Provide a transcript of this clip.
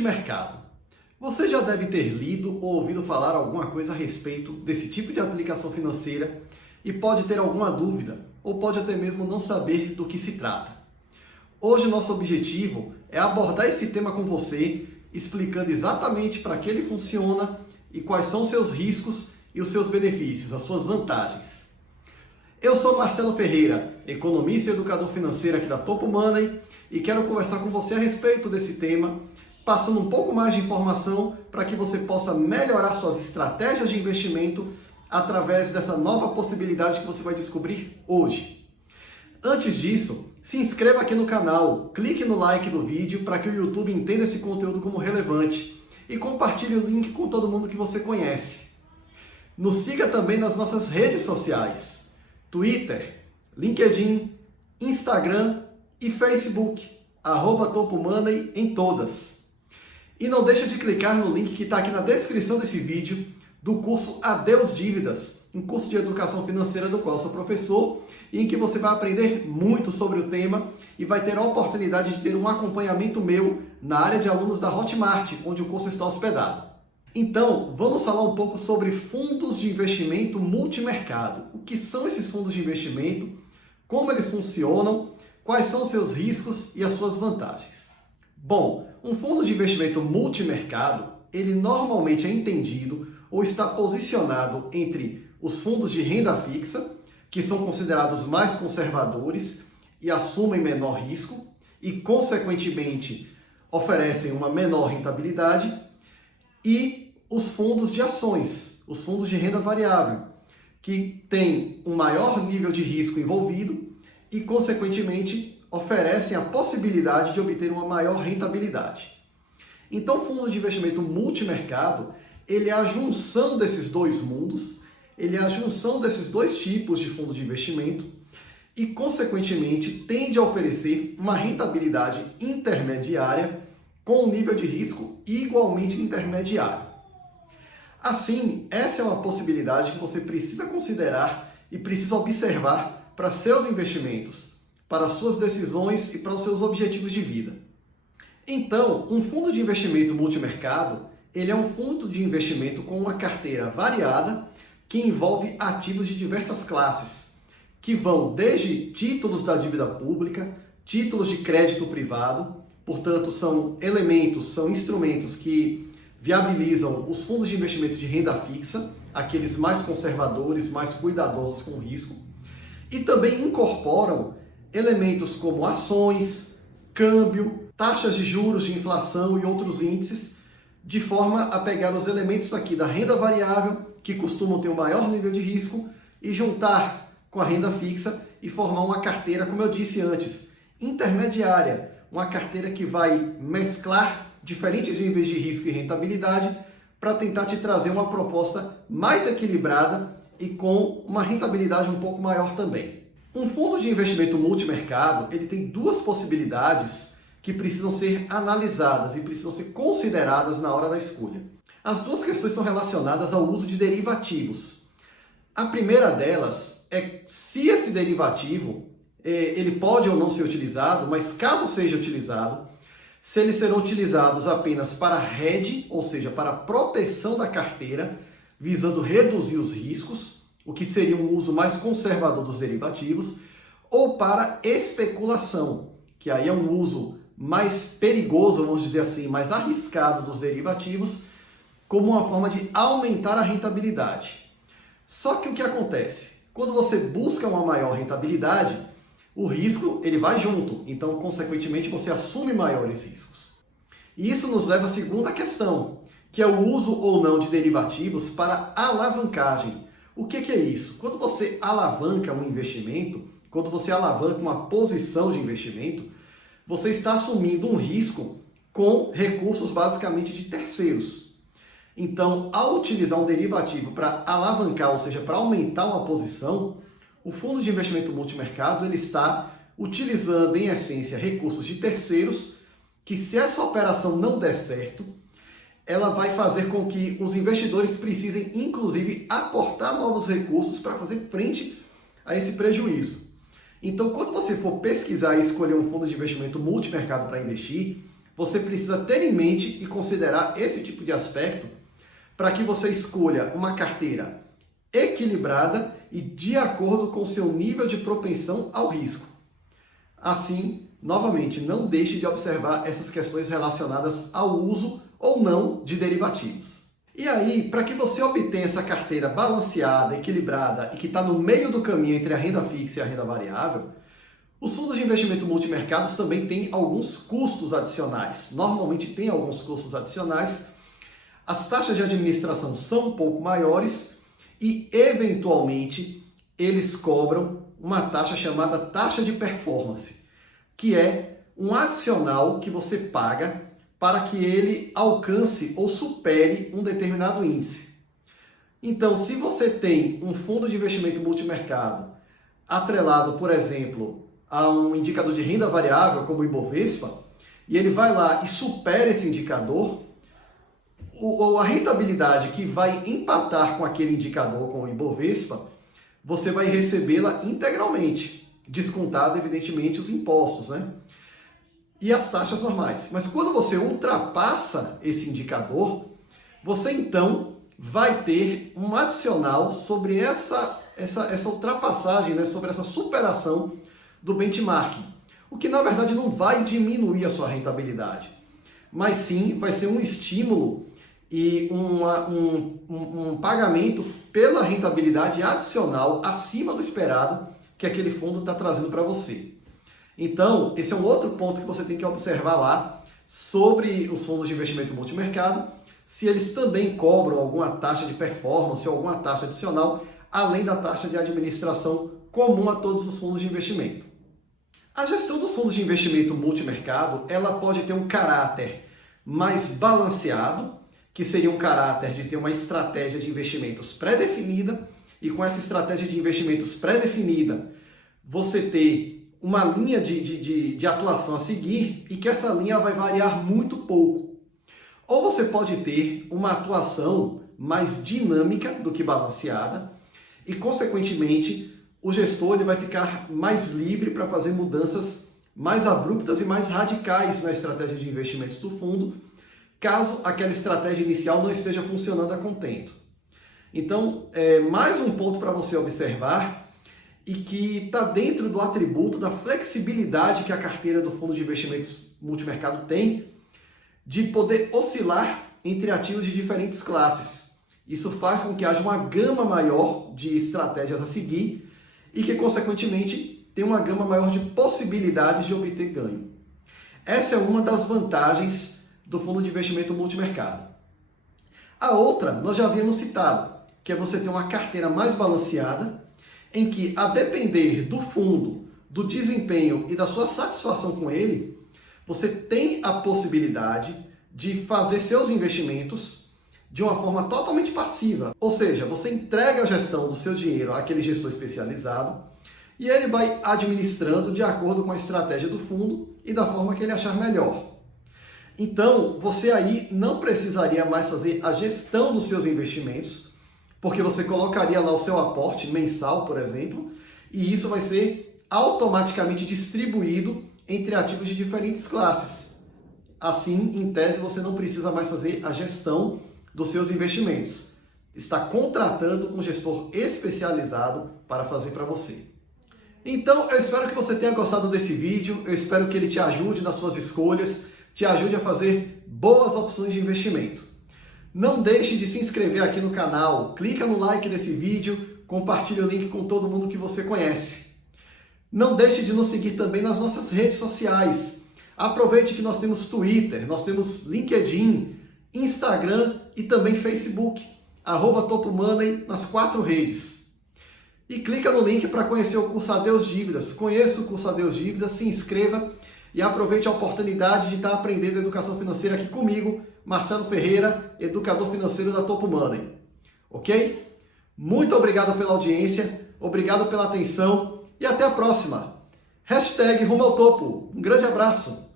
multimercado. Você já deve ter lido ou ouvido falar alguma coisa a respeito desse tipo de aplicação financeira e pode ter alguma dúvida ou pode até mesmo não saber do que se trata. Hoje nosso objetivo é abordar esse tema com você, explicando exatamente para que ele funciona e quais são os seus riscos e os seus benefícios, as suas vantagens. Eu sou Marcelo Ferreira, economista e educador financeiro aqui da Topo Money e quero conversar com você a respeito desse tema, passando um pouco mais de informação para que você possa melhorar suas estratégias de investimento através dessa nova possibilidade que você vai descobrir hoje. Antes disso, se inscreva aqui no canal, clique no like do vídeo para que o YouTube entenda esse conteúdo como relevante e compartilhe o link com todo mundo que você conhece. Nos siga também nas nossas redes sociais, Twitter, LinkedIn, Instagram e Facebook, @TopoMoney em todas. E não deixe de clicar no link que está aqui na descrição desse vídeo do curso Adeus Dívidas, um curso de educação financeira do qual sou professor e em que você vai aprender muito sobre o tema e vai ter a oportunidade de ter um acompanhamento meu na área de alunos da Hotmart, onde o curso está hospedado. Então, vamos falar um pouco sobre fundos de investimento multimercado. O que são esses fundos de investimento, como eles funcionam, quais são os seus riscos e as suas vantagens. Bom, um fundo de investimento multimercado, ele normalmente é entendido ou está posicionado entre os fundos de renda fixa, que são considerados mais conservadores e assumem menor risco e, consequentemente, oferecem uma menor rentabilidade, e os fundos de ações, os fundos de renda variável, que têm um maior nível de risco envolvido e, consequentemente, oferecem a possibilidade de obter uma maior rentabilidade. Então, o fundo de investimento multimercado, ele é a junção desses dois mundos, ele é a junção desses dois tipos de fundo de investimento e, consequentemente, tende a oferecer uma rentabilidade intermediária com um nível de risco igualmente intermediário. Assim, essa é uma possibilidade que você precisa considerar e precisa observar para seus investimentos, para suas decisões e para os seus objetivos de vida. Então, um fundo de investimento multimercado, ele é um fundo de investimento com uma carteira variada que envolve ativos de diversas classes, que vão desde títulos da dívida pública, títulos de crédito privado. Portanto, são instrumentos que viabilizam os fundos de investimento de renda fixa, aqueles mais conservadores, mais cuidadosos com o risco, e também incorporam elementos como ações, câmbio, taxas de juros de inflação e outros índices, de forma a pegar os elementos aqui da renda variável, que costumam ter um maior nível de risco, e juntar com a renda fixa e formar uma carteira, como eu disse antes, intermediária, uma carteira que vai mesclar diferentes níveis de risco e rentabilidade para tentar te trazer uma proposta mais equilibrada e com uma rentabilidade um pouco maior também. Um fundo de investimento multimercado, ele tem duas possibilidades que precisam ser analisadas e precisam ser consideradas na hora da escolha. As duas questões são relacionadas ao uso de derivativos. A primeira delas é se esse derivativo ele pode ou não ser utilizado, mas caso seja utilizado, se eles serão utilizados apenas para hedge, ou seja, para proteção da carteira, visando reduzir os riscos, o que seria um uso mais conservador dos derivativos, ou para especulação, que aí é um uso mais perigoso, vamos dizer assim, mais arriscado dos derivativos, como uma forma de aumentar a rentabilidade. Só que o que acontece? Quando você busca uma maior rentabilidade, o risco ele vai junto, então, consequentemente, você assume maiores riscos. E isso nos leva à segunda questão, que é o uso ou não de derivativos para alavancagem. O que é isso? Quando você alavanca um investimento, quando você alavanca uma posição de investimento, você está assumindo um risco com recursos basicamente de terceiros. Então, ao utilizar um derivativo para alavancar, ou seja, para aumentar uma posição, o fundo de investimento multimercado ele está utilizando, em essência, recursos de terceiros que, se essa operação não der certo, ela vai fazer com que os investidores precisem, inclusive, aportar novos recursos para fazer frente a esse prejuízo. Então, quando você for pesquisar e escolher um fundo de investimento multimercado para investir, você precisa ter em mente e considerar esse tipo de aspecto para que você escolha uma carteira equilibrada e de acordo com o seu nível de propensão ao risco. Assim, novamente, não deixe de observar essas questões relacionadas ao uso ou não de derivativos. E aí, para que você obtenha essa carteira balanceada, equilibrada e que está no meio do caminho entre a renda fixa e a renda variável, os fundos de investimento multimercados também têm alguns custos adicionais. Normalmente tem alguns custos adicionais. As taxas de administração são um pouco maiores e, eventualmente, eles cobram uma taxa chamada taxa de performance, que é um adicional que você paga para que ele alcance ou supere um determinado índice. Então, se você tem um fundo de investimento multimercado atrelado, por exemplo, a um indicador de renda variável, como o Ibovespa, e ele vai lá e supera esse indicador, a rentabilidade que vai empatar com aquele indicador, com o Ibovespa, você vai recebê-la integralmente, descontado, evidentemente, os impostos, né? E as taxas normais. Mas quando você ultrapassa esse indicador, você então vai ter um adicional sobre essa ultrapassagem, né? Sobre essa superação do benchmarking. O que na verdade não vai diminuir a sua rentabilidade, mas sim vai ser um estímulo e um pagamento pela rentabilidade adicional acima do esperado que aquele fundo está trazendo para você. Então, esse é um outro ponto que você tem que observar lá sobre os fundos de investimento multimercado, se eles também cobram alguma taxa de performance ou alguma taxa adicional, além da taxa de administração comum a todos os fundos de investimento. A gestão dos fundos de investimento multimercado, ela pode ter um caráter mais balanceado, que seria um caráter de ter uma estratégia de investimentos pré-definida, e com essa estratégia de investimentos pré-definida, você ter uma linha de atuação a seguir e que essa linha vai variar muito pouco. Ou você pode ter uma atuação mais dinâmica do que balanceada e, consequentemente, o gestor ele vai ficar mais livre para fazer mudanças mais abruptas e mais radicais na estratégia de investimentos do fundo, caso aquela estratégia inicial não esteja funcionando a contento. Então, mais um ponto para você observar e que está dentro do atributo da flexibilidade que a carteira do fundo de investimentos multimercado tem de poder oscilar entre ativos de diferentes classes. Isso faz com que haja uma gama maior de estratégias a seguir e que, consequentemente, tenha uma gama maior de possibilidades de obter ganho. Essa é uma das vantagens do fundo de investimento multimercado. A outra, nós já havíamos citado, que é você ter uma carteira mais balanceada, em que, a depender do fundo, do desempenho e da sua satisfação com ele, você tem a possibilidade de fazer seus investimentos de uma forma totalmente passiva. Ou seja, você entrega a gestão do seu dinheiro àquele gestor especializado e ele vai administrando de acordo com a estratégia do fundo e da forma que ele achar melhor. Então, você aí não precisaria mais fazer a gestão dos seus investimentos, porque você colocaria lá o seu aporte mensal, por exemplo, e isso vai ser automaticamente distribuído entre ativos de diferentes classes. Assim, em tese, você não precisa mais fazer a gestão dos seus investimentos. Está contratando um gestor especializado para fazer para você. Então, eu espero que você tenha gostado desse vídeo, eu espero que ele te ajude nas suas escolhas, te ajude a fazer boas opções de investimento. Não deixe de se inscrever aqui no canal, clica no like desse vídeo, compartilhe o link com todo mundo que você conhece. Não deixe de nos seguir também nas nossas redes sociais. Aproveite que nós temos Twitter, nós temos LinkedIn, Instagram e também Facebook, @TopoMoney nas 4 redes. E clica no link para conhecer o curso Adeus Dívidas. Conheça o curso Adeus Dívidas, se inscreva e aproveite a oportunidade de estar aprendendo educação financeira aqui comigo, Marcelo Ferreira, educador financeiro da Topo Money. Ok? Muito obrigado pela audiência, obrigado pela atenção e até a próxima. #Rumo ao Topo. Um grande abraço.